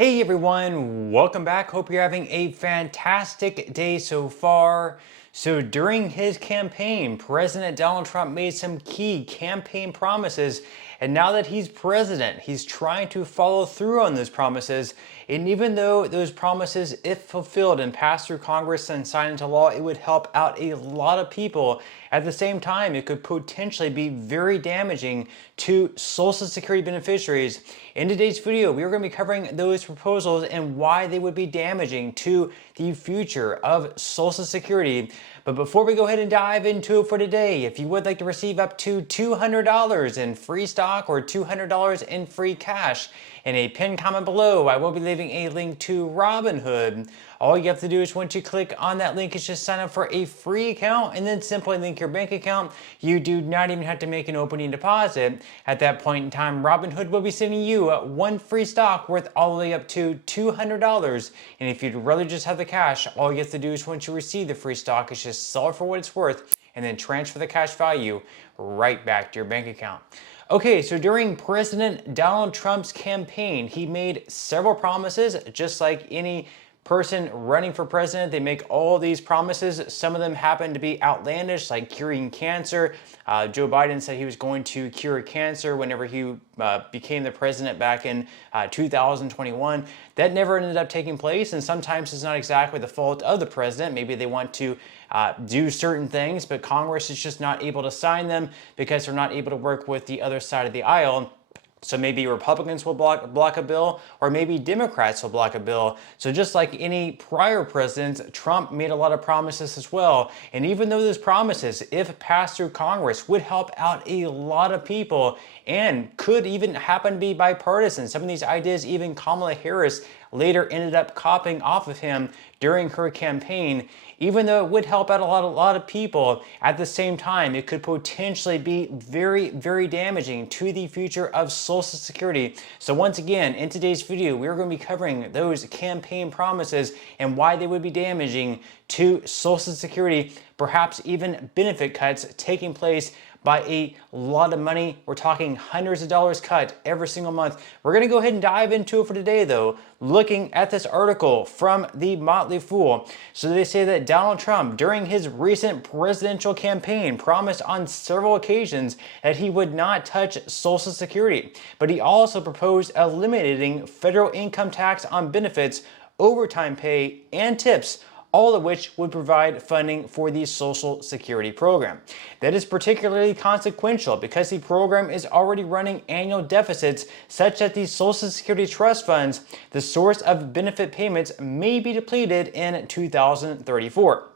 Hey everyone, welcome back. Hope you're having a fantastic day so far. So during his campaign, President Donald Trump made some key campaign promises, and now that he's president, he's trying to follow through on those promises. And even though those promises, if fulfilled and passed through Congress and signed into law, it would help out a lot of people, at the same time, it could potentially be very damaging to Social Security beneficiaries. In today's video, we are going to be covering those proposals and why they would be damaging to the future of Social Security. But before we go ahead and dive into it for today, if you would like to receive up to $200 in free stock or $200 in free cash, in a pinned comment below, I will be leaving a link to Robinhood. All you have to do is once you click on that link is just sign up for a free account and then simply link your bank account. You do not even have to make an opening deposit. At that point in time, Robinhood will be sending you one free stock worth all the way up to $200. And if you'd rather just have the cash, all you have to do is once you receive the free stock is just sell it for what it's worth and then transfer the cash value right back to your bank account. Okay, so during President Donald Trump's campaign, he made several promises, just like any person running for president. They make all these promises. Some of them happen to be outlandish, like curing cancer. Joe Biden said he was going to cure cancer whenever he became the president back in 2021. That never ended up taking place, and sometimes it's not exactly the fault of the president. Maybe they want to do certain things, but Congress is just not able to sign them because they're not able to work with the other side of the aisle. So maybe Republicans will block a bill, or maybe Democrats will block a bill. So just like any prior presidents, Trump made a lot of promises as well. And even though those promises, if passed through Congress, would help out a lot of people and could even happen to be bipartisan, some of these ideas even Kamala Harris later ended up copying off of him during her campaign. Even though it would help out a lot of people, at the same time, it could potentially be very, very damaging to the future of Social Security. So once again, in today's video, we're going to be covering those campaign promises and why they would be damaging to Social Security, perhaps even benefit cuts taking place by a lot of money. We're talking hundreds of dollars cut every single month. We're going to go ahead and dive into it for today, though, looking at this article from The Motley Fool. So they say that Donald Trump, during his recent presidential campaign, promised on several occasions that he would not touch Social Security, but he also proposed eliminating federal income tax on benefits, overtime pay, and tips, all of which would provide funding for the Social Security program. That is particularly consequential because the program is already running annual deficits such that the Social Security trust funds, the source of benefit payments, may be depleted in 2034.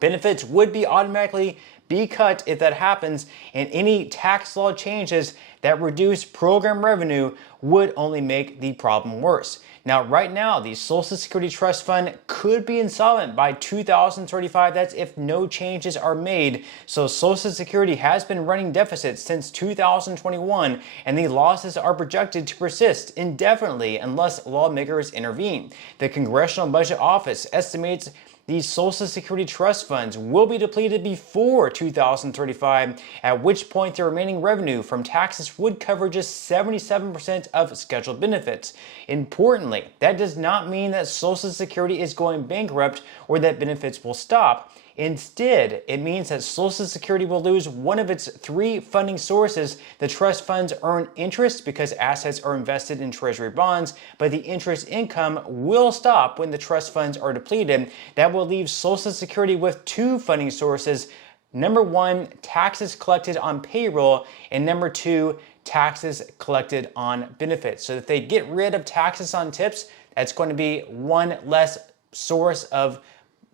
Benefits would be automatically be cut if that happens, and any tax law changes that reduce program revenue would only make the problem worse. Now, right now, the Social Security Trust Fund could be insolvent by 2035. That's if no changes are made. So Social Security has been running deficits since 2021, and the losses are projected to persist indefinitely unless lawmakers intervene. The Congressional Budget Office estimates these Social Security trust funds will be depleted before 2035, at which point the remaining revenue from taxes would cover just 77% of scheduled benefits. Importantly, that does not mean that Social Security is going bankrupt or that benefits will stop. Instead, it means that Social Security will lose one of its three funding sources. The trust funds earn interest because assets are invested in Treasury bonds, but the interest income will stop when the trust funds are depleted. That will leave Social Security with two funding sources. Number one, taxes collected on payroll, and number two, taxes collected on benefits. So if they get rid of taxes on tips, that's going to be one less source of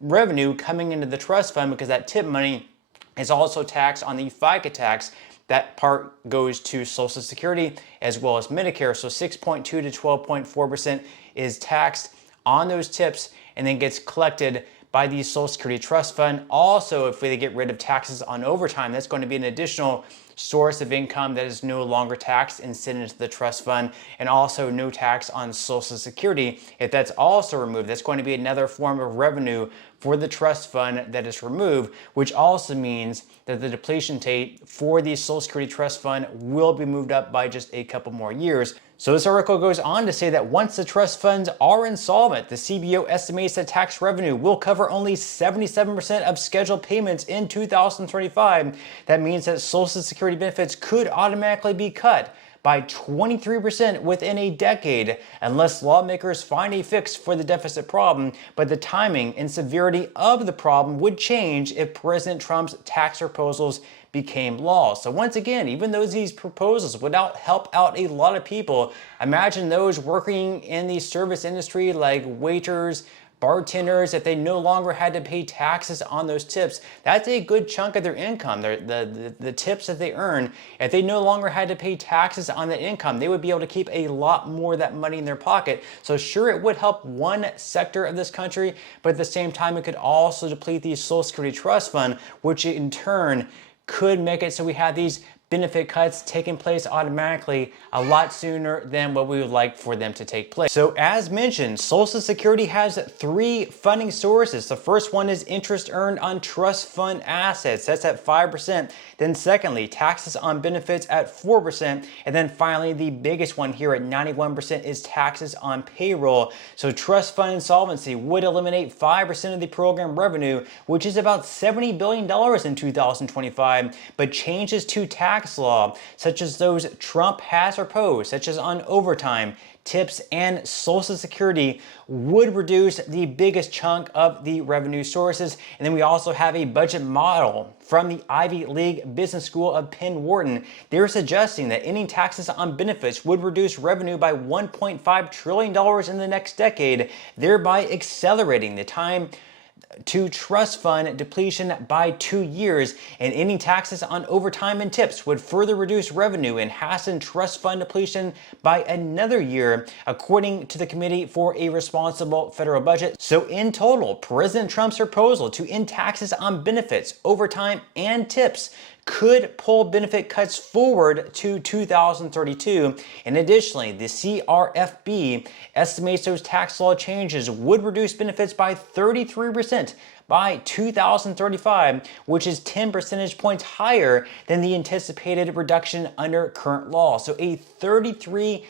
revenue coming into the trust fund, because that tip money is also taxed on the FICA tax. That part goes to Social Security as well as Medicare. So 6.2 to 12.4% is taxed on those tips and then gets collected by the Social Security Trust Fund. Also, if they get rid of taxes on overtime, that's going to be an additional source of income that is no longer taxed and sent into the trust fund, and also no tax on Social Security. If that's also removed, that's going to be another form of revenue for the trust fund that is removed, which also means that the depletion date for the Social Security Trust Fund will be moved up by just a couple more years. So this article goes on to say that once the trust funds are insolvent, the CBO estimates that tax revenue will cover only 77% of scheduled payments in 2025. That means that Social Security benefits could automatically be cut by 23% within a decade, unless lawmakers find a fix for the deficit problem. But the timing and severity of the problem would change if President Trump's tax proposals became law. So once again, even though these proposals would help out a lot of people, imagine those working in the service industry like waiters, bartenders, if they no longer had to pay taxes on those tips. That's a good chunk of their income, the tips that they earn. If they no longer had to pay taxes on that income, they would be able to keep a lot more of that money in their pocket. So sure, it would help one sector of this country, but at the same time, it could also deplete the Social Security Trust Fund, which in turn could make it so we have these benefit cuts taking place automatically a lot sooner than what we would like for them to take place. So as mentioned, Social Security has three funding sources. The first one is interest earned on trust fund assets. That's at 5%. Then secondly, taxes on benefits at 4%. And then finally, the biggest one here at 91% is taxes on payroll. So trust fund insolvency would eliminate 5% of the program revenue, which is about $70 billion in 2025, but changes to tax law, such as those Trump has proposed, such as on overtime, tips, and Social Security, would reduce the biggest chunk of the revenue sources. And then we also have a budget model from the Ivy League Business School of Penn Wharton. They're suggesting that any taxes on benefits would reduce revenue by $1.5 trillion in the next decade, thereby accelerating the time to trust fund depletion by 2 years, and any taxes on overtime and tips would further reduce revenue and hasten trust fund depletion by another year, according to the Committee for a Responsible Federal Budget. So in total, President Trump's proposal to end taxes on benefits, overtime, and tips could pull benefit cuts forward to 2032. And additionally, the CRFB estimates those tax law changes would reduce benefits by 33% by 2035, which is 10 percentage points higher than the anticipated reduction under current law. So a 33%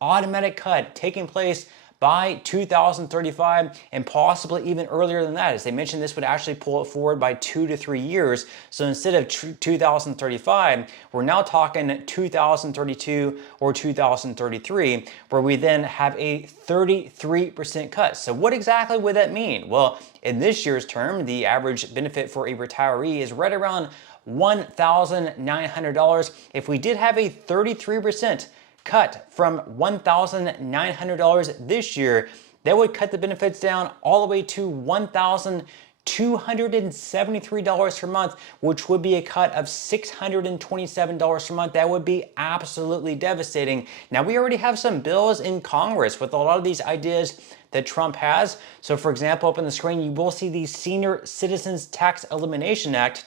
automatic cut taking place by 2035, and possibly even earlier than that. As they mentioned, this would actually pull it forward by 2 to 3 years. So instead of 2035, we're now talking 2032 or 2033, where we then have a 33% cut. So what exactly would that mean? Well, in this year's term, the average benefit for a retiree is right around $1,900. If we did have a 33% cut from $1,900 this year, that would cut the benefits down all the way to $1,273 per month, which would be a cut of $627 per month. That would be absolutely devastating. Now, we already have some bills in Congress with a lot of these ideas that Trump has. So for example, up on the screen, you will see the Senior Citizens Tax Elimination Act.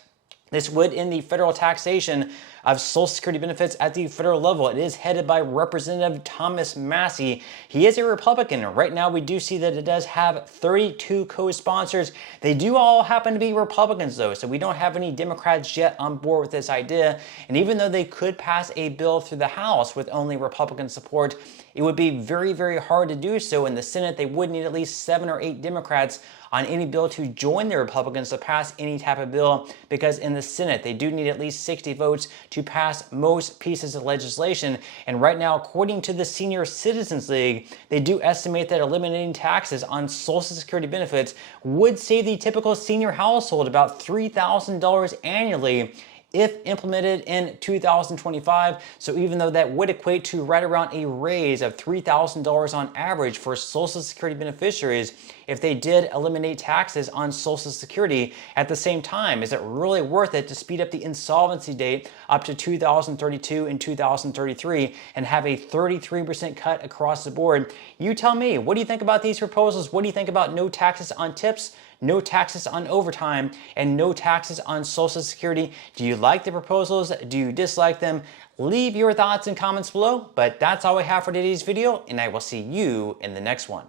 This would end the federal taxation of Social Security benefits at the federal level. It is headed by Representative Thomas Massie. He is a Republican. Right now, we do see that it does have 32 co-sponsors. They do all happen to be Republicans, though, so we don't have any Democrats yet on board with this idea. And even though they could pass a bill through the House with only Republican support, it would be very, very hard to do so. In the Senate, they would need at least 7 or 8 Democrats on any bill to join the Republicans to pass any type of bill, because in the Senate, they do need at least 60 votes to pass most pieces of legislation. And right now, according to the Senior Citizens League, they do estimate that eliminating taxes on Social Security benefits would save the typical senior household about $3,000 annually if implemented in 2025. So even though that would equate to right around a raise of $3,000 on average for Social Security beneficiaries, if they did eliminate taxes on Social Security at the same time, is it really worth it to speed up the insolvency date up to 2032 and 2033 and have a 33% cut across the board? You tell me, what do you think about these proposals? What do you think about no taxes on tips, no taxes on overtime, and no taxes on Social Security? Do you like the proposals? Do you dislike them? Leave your thoughts and comments below, but that's all I have for today's video, and I will see you in the next one.